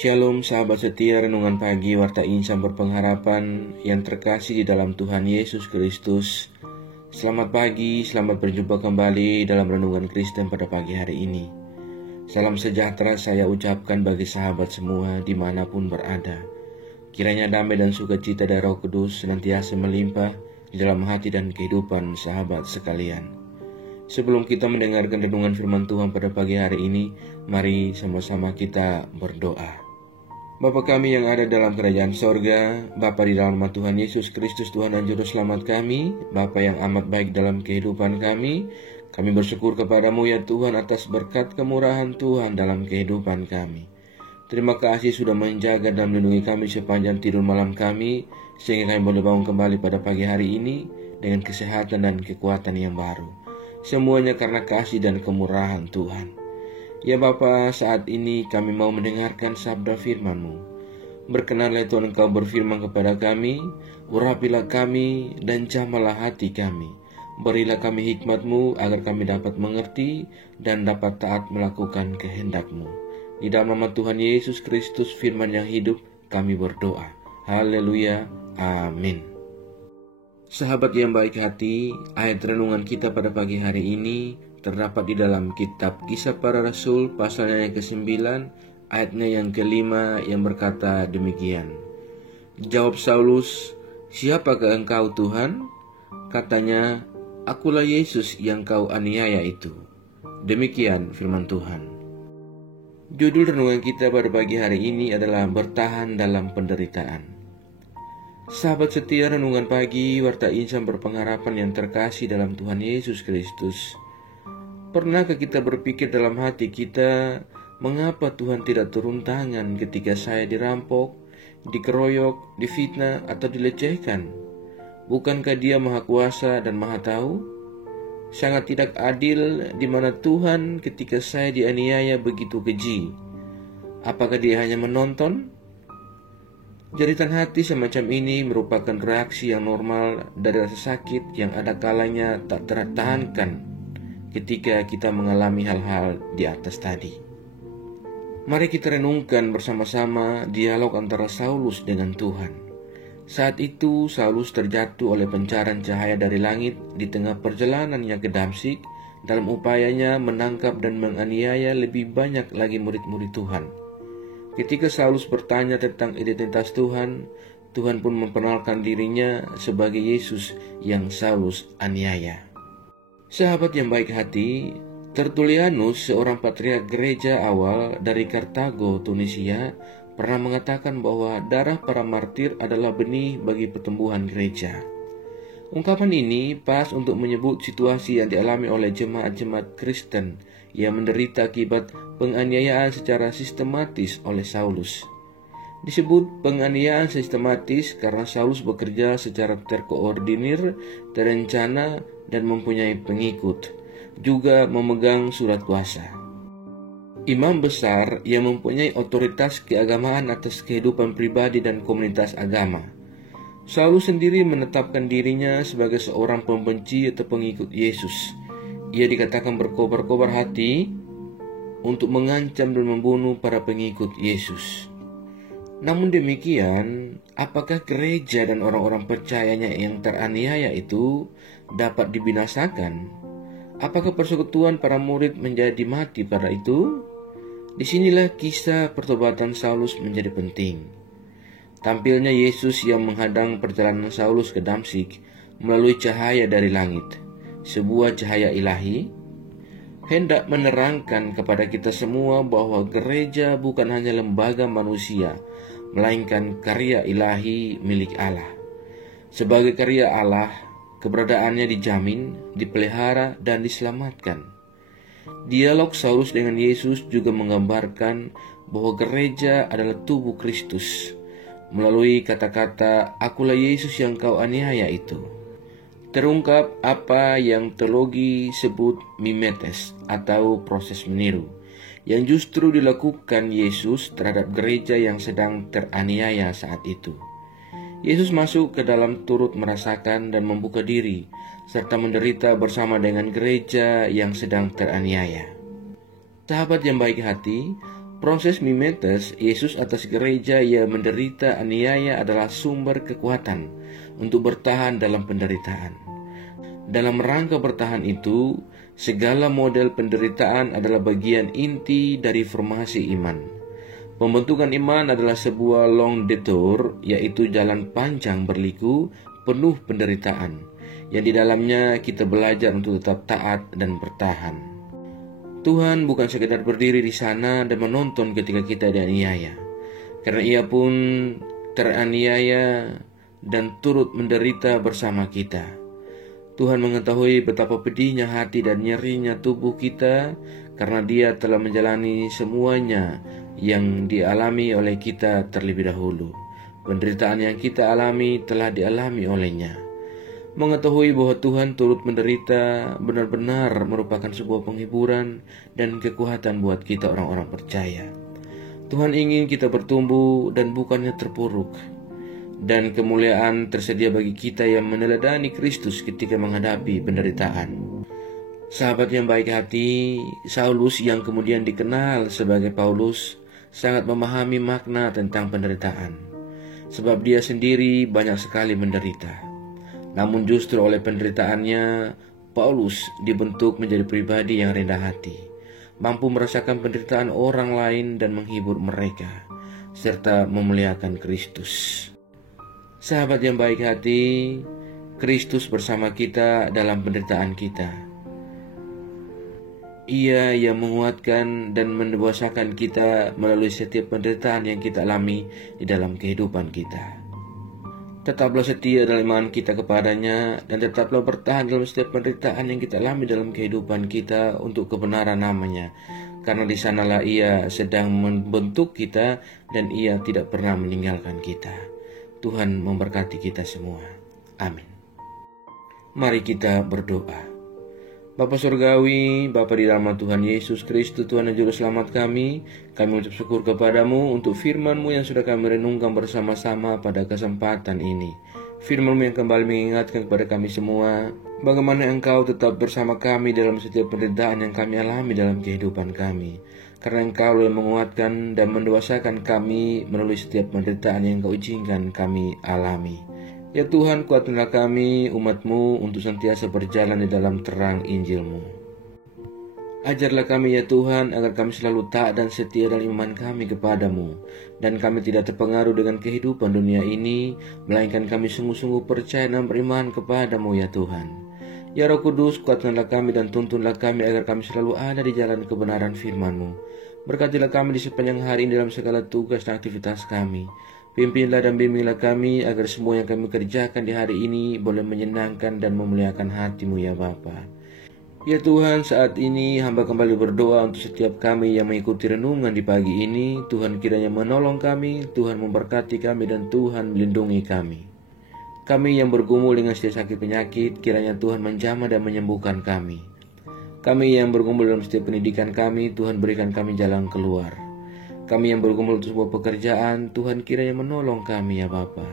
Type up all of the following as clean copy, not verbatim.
Shalom sahabat setia renungan pagi Warta Insan Berpengharapan yang terkasih di dalam Tuhan Yesus Kristus. Selamat pagi, selamat berjumpa kembali dalam renungan Kristen pada pagi hari ini. Salam sejahtera saya ucapkan bagi sahabat semua dimanapun berada. Kiranya damai dan sukacita dari Roh Kudus senantiasa melimpah di dalam hati dan kehidupan sahabat sekalian. Sebelum kita mendengarkan renungan firman Tuhan pada pagi hari ini, mari sama-sama kita berdoa. Bapa kami yang ada dalam kerajaan sorga, Bapa di dalam nama Tuhan Yesus Kristus, Tuhan dan Juru Selamat kami, Bapa yang amat baik dalam kehidupan kami bersyukur kepadamu ya Tuhan atas berkat kemurahan Tuhan dalam kehidupan kami. Terima kasih sudah menjaga dan melindungi kami sepanjang tidur malam kami, sehingga kami boleh bangun kembali pada pagi hari ini dengan kesehatan dan kekuatan yang baru. Semuanya karena kasih dan kemurahan Tuhan. Ya Bapa, saat ini kami mau mendengarkan sabda firman-Mu. Berkenanlah Tuhan Engkau berfirman kepada kami, urapilah kami dan jamalah hati kami. Berilah kami hikmat-Mu agar kami dapat mengerti dan dapat taat melakukan kehendak-Mu. Di dalam nama Tuhan Yesus Kristus firman yang hidup kami berdoa. Haleluya, amin. Sahabat yang baik hati, ayat renungan kita pada pagi hari ini terdapat di dalam kitab Kisah Para Rasul pasalnya yang ke-9, ayatnya yang ke-5 yang berkata demikian. Jawab Saulus, "Siapakah engkau Tuhan?" Katanya, "Akulah Yesus yang kau aniaya itu." Demikian firman Tuhan. Judul renungan kita pada pagi hari ini adalah bertahan dalam penderitaan. Sahabat setia renungan pagi Warta Insan Berpengharapan yang terkasih dalam Tuhan Yesus Kristus. Pernahkah kita berpikir dalam hati kita, mengapa Tuhan tidak turun tangan ketika saya dirampok, dikeroyok, difitnah, atau dilecehkan? Bukankah Dia Maha Kuasa dan Maha Tahu? Sangat tidak adil di mana Tuhan ketika saya dianiaya begitu keji. Apakah Dia hanya menonton? Jeritan hati semacam ini merupakan reaksi yang normal dari rasa sakit yang ada kalanya tak tertahankan ketika kita mengalami hal-hal di atas tadi. Mari kita renungkan bersama-sama dialog antara Saulus dengan Tuhan. Saat itu Saulus terjatuh oleh pancaran cahaya dari langit di tengah perjalanannya ke Damsyik dalam upayanya menangkap dan menganiaya lebih banyak lagi murid-murid Tuhan. Ketika Saulus bertanya tentang identitas Tuhan, Tuhan pun memperkenalkan dirinya sebagai Yesus yang Saulus aniaya. Sahabat yang baik hati, Tertullianus, seorang patriark gereja awal dari Kartago, Tunisia, pernah mengatakan bahwa darah para martir adalah benih bagi pertumbuhan gereja. Ungkapan ini pas untuk menyebut situasi yang dialami oleh jemaat-jemaat Kristen yang menderita akibat penganiayaan secara sistematis oleh Saulus. Disebut penganiayaan sistematis karena Saulus bekerja secara terkoordinir, terencana, dan mempunyai pengikut, juga memegang surat kuasa. Imam besar yang mempunyai otoritas keagamaan atas kehidupan pribadi dan komunitas agama. Saulus sendiri menetapkan dirinya sebagai seorang pembenci atau pengikut Yesus. Ia dikatakan berkobar-kobar hati untuk mengancam dan membunuh para pengikut Yesus. Namun demikian, apakah gereja dan orang-orang percayanya yang teraniaya itu dapat dibinasakan? Apakah persekutuan para murid menjadi mati pada itu? Disinilah kisah pertobatan Saulus menjadi penting. Tampilnya Yesus yang menghadang perjalanan Saulus ke Damsyik melalui cahaya dari langit, sebuah cahaya ilahi, hendak menerangkan kepada kita semua bahwa gereja bukan hanya lembaga manusia, melainkan karya ilahi milik Allah. Sebagai karya Allah, keberadaannya dijamin, dipelihara, dan diselamatkan. Dialog Saulus dengan Yesus juga menggambarkan bahwa gereja adalah tubuh Kristus. Melalui kata-kata, "Akulah Yesus yang kau aniaya itu," terungkap apa yang teologi sebut mimetes atau proses meniru, yang justru dilakukan Yesus terhadap gereja yang sedang teraniaya saat itu. Yesus masuk ke dalam turut merasakan dan membuka diri, serta menderita bersama dengan gereja yang sedang teraniaya. Sahabat yang baik hati, Proses mimetes Yesus atas gereja yang menderita aniaya adalah sumber kekuatan untuk bertahan dalam penderitaan. Dalam rangka bertahan itu, segala model penderitaan adalah bagian inti dari formasi iman. Pembentukan iman adalah sebuah long detour, yaitu jalan panjang berliku penuh penderitaan, yang di dalamnya kita belajar untuk tetap taat dan bertahan. Tuhan bukan sekedar berdiri di sana dan menonton ketika kita dianiaya, karena Ia pun teraniaya dan turut menderita bersama kita. Tuhan mengetahui betapa pedihnya hati dan nyerinya tubuh kita, karena Dia telah menjalani semuanya yang dialami oleh kita terlebih dahulu. Penderitaan yang kita alami telah dialami olehnya. Mengetahui bahwa Tuhan turut menderita benar-benar merupakan sebuah penghiburan dan kekuatan buat kita orang-orang percaya. Tuhan ingin kita bertumbuh dan bukannya terpuruk. Dan kemuliaan tersedia bagi kita yang meneladani Kristus ketika menghadapi penderitaan. Sahabat yang baik hati, Saulus yang kemudian dikenal sebagai Paulus sangat memahami makna tentang penderitaan, sebab dia sendiri banyak sekali menderita. Namun justru oleh penderitaannya, Paulus dibentuk menjadi pribadi yang rendah hati, mampu merasakan penderitaan orang lain dan menghibur mereka, serta memuliakan Kristus. Sahabat yang baik hati, Kristus bersama kita dalam penderitaan kita. Ia yang menguatkan dan mendewasakan kita melalui setiap penderitaan yang kita alami di dalam kehidupan kita. Tetaplah setia dalam iman kita kepadanya, dan tetaplah bertahan dalam setiap penderitaan yang kita alami dalam kehidupan kita untuk kebenaran namanya, karena di sanalah Ia sedang membentuk kita dan Ia tidak pernah meninggalkan kita. Tuhan memberkati kita semua. Amin. Mari kita berdoa. Bapa Surgawi, Bapa di dalam Tuhan Yesus Kristus, Tuhan dan Juru Selamat kami mengucap syukur kepadamu untuk firman-Mu yang sudah kami renungkan bersama-sama pada kesempatan ini. Firman-Mu yang kembali mengingatkan kepada kami semua, bagaimana Engkau tetap bersama kami dalam setiap penderitaan yang kami alami dalam kehidupan kami. Karena Engkau yang menguatkan dan mendewasakan kami melalui setiap penderitaan yang Engkau izinkan kami alami. Ya Tuhan, kuatkanlah kami, umat-Mu, untuk senantiasa berjalan di dalam terang Injil-Mu. Ajarlah kami ya Tuhan, agar kami selalu taat dan setia dalam iman kami kepadamu, dan kami tidak terpengaruh dengan kehidupan dunia ini, melainkan kami sungguh-sungguh percaya dan beriman kepadamu ya Tuhan. Ya Roh Kudus, kuatkanlah kami dan tuntunlah kami agar kami selalu ada di jalan kebenaran firman-Mu. Berkatilah kami di sepanjang hari ini dalam segala tugas dan aktivitas kami. Pimpinlah dan bimbinglah kami agar semua yang kami kerjakan di hari ini boleh menyenangkan dan memuliakan hati-Mu ya Bapa. Ya Tuhan, saat ini hamba kembali berdoa untuk setiap kami yang mengikuti renungan di pagi ini. Tuhan kiranya menolong kami, Tuhan memberkati kami, dan Tuhan melindungi kami. Kami yang bergumul dengan setiap sakit penyakit, kiranya Tuhan menjamah dan menyembuhkan kami. Kami yang bergumul dalam setiap pendidikan kami, Tuhan berikan kami jalan keluar. Kami yang bergumul untuk sebuah pekerjaan, Tuhan kiranya menolong kami ya Bapa.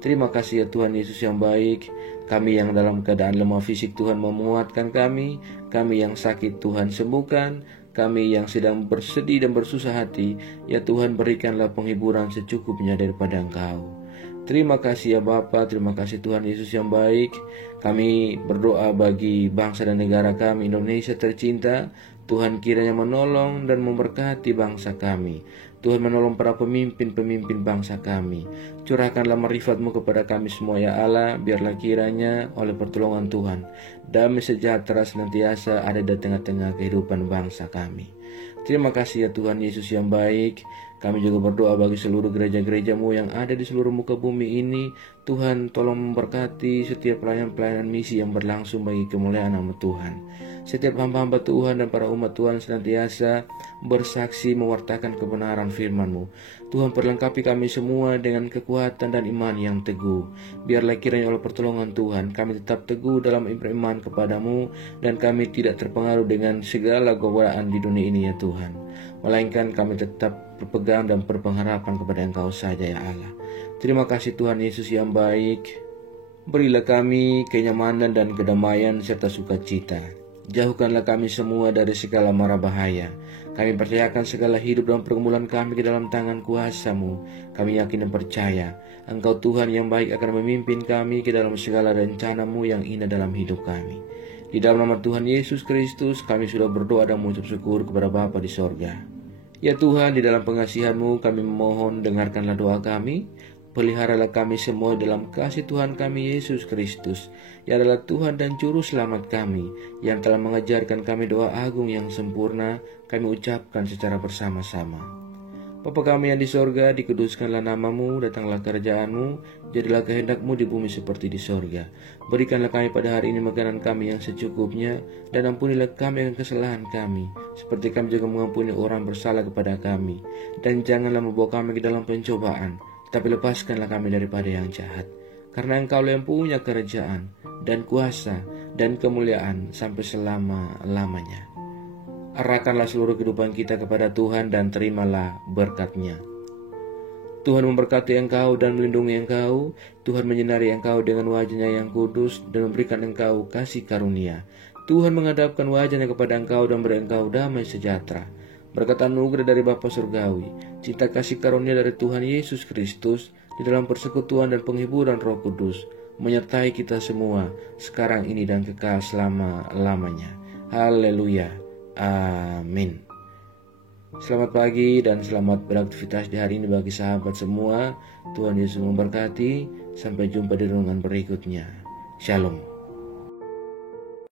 Terima kasih ya Tuhan Yesus yang baik. Kami yang dalam keadaan lemah fisik, Tuhan memuatkan kami. Kami yang sakit, Tuhan sembuhkan. Kami yang sedang bersedih dan bersusah hati, ya Tuhan berikanlah penghiburan secukupnya daripada Engkau. Terima kasih ya Bapa, terima kasih Tuhan Yesus yang baik. Kami berdoa bagi bangsa dan negara kami, Indonesia tercinta. Tuhan kiranya menolong dan memberkati bangsa kami. Tuhan menolong para pemimpin-pemimpin bangsa kami. Curahkanlah marifat-Mu kepada kami semua ya Allah. Biarlah kiranya oleh pertolongan Tuhan, damai sejahtera senantiasa ada di tengah-tengah kehidupan bangsa kami. Terima kasih ya Tuhan Yesus yang baik. Kami juga berdoa bagi seluruh gereja-gereja-Mu yang ada di seluruh muka bumi ini. Tuhan tolong memberkati setiap pelayanan-pelayanan misi yang berlangsung bagi kemuliaan nama Tuhan. Setiap hamba-hamba Tuhan dan para umat Tuhan senantiasa bersaksi mewartakan kebenaran firman-Mu. Tuhan perlengkapi kami semua dengan kekuatan dan iman yang teguh. Biarlah kiranya oleh pertolongan Tuhan kami tetap teguh dalam beriman kepadamu, dan kami tidak terpengaruh dengan segala godaan di dunia ini ya Tuhan. Melainkan kami tetap berpegang dan berpengharapan kepada Engkau saja ya Allah. Terima kasih Tuhan Yesus yang baik. Berilah kami kenyamanan dan kedamaian serta sukacita. Jauhkanlah kami semua dari segala mara bahaya. Kami percayakan segala hidup dan pergumulan kami ke dalam tangan kuasa-Mu. Kami yakin dan percaya Engkau Tuhan yang baik akan memimpin kami ke dalam segala rencana-Mu yang indah dalam hidup kami. Di dalam nama Tuhan Yesus Kristus kami sudah berdoa dan mengucap syukur kepada Bapa di sorga. Ya Tuhan, di dalam pengasihan-Mu kami memohon, dengarkanlah doa kami. Peliharalah kami semua dalam kasih Tuhan kami Yesus Kristus, yang adalah Tuhan dan Juru Selamat kami, yang telah mengajarkan kami doa agung yang sempurna, kami ucapkan secara bersama-sama. Bapa kami yang di sorga, dikuduskanlah nama-Mu, datanglah kerajaan-Mu, jadilah kehendak-Mu di bumi seperti di sorga. Berikanlah kami pada hari ini makanan kami yang secukupnya, dan ampunilah kami akan kesalahan kami, seperti kami juga mengampuni orang bersalah kepada kami. Dan janganlah membawa kami ke dalam pencobaan, tapi lepaskanlah kami daripada yang jahat. Karena Engkau yang punya kerajaan, dan kuasa, dan kemuliaan sampai selama-lamanya. Arahkanlah seluruh kehidupan kita kepada Tuhan dan terimalah berkat-Nya. Tuhan memberkati engkau dan melindungi engkau. Tuhan menyinari engkau dengan wajah-Nya yang kudus dan memberikan engkau kasih karunia. Tuhan menghadapkan wajah-Nya kepada engkau dan beri engkau damai sejahtera. Berkat anugerah dari Bapa Surgawi, cinta kasih karunia dari Tuhan Yesus Kristus, di dalam persekutuan dan penghiburan Roh Kudus, menyertai kita semua, sekarang ini dan kekal selama-lamanya. Haleluya. Amin. Selamat pagi dan selamat beraktivitas di hari ini bagi sahabat semua. Tuhan Yesus memberkati. Sampai jumpa di renungan berikutnya. Shalom.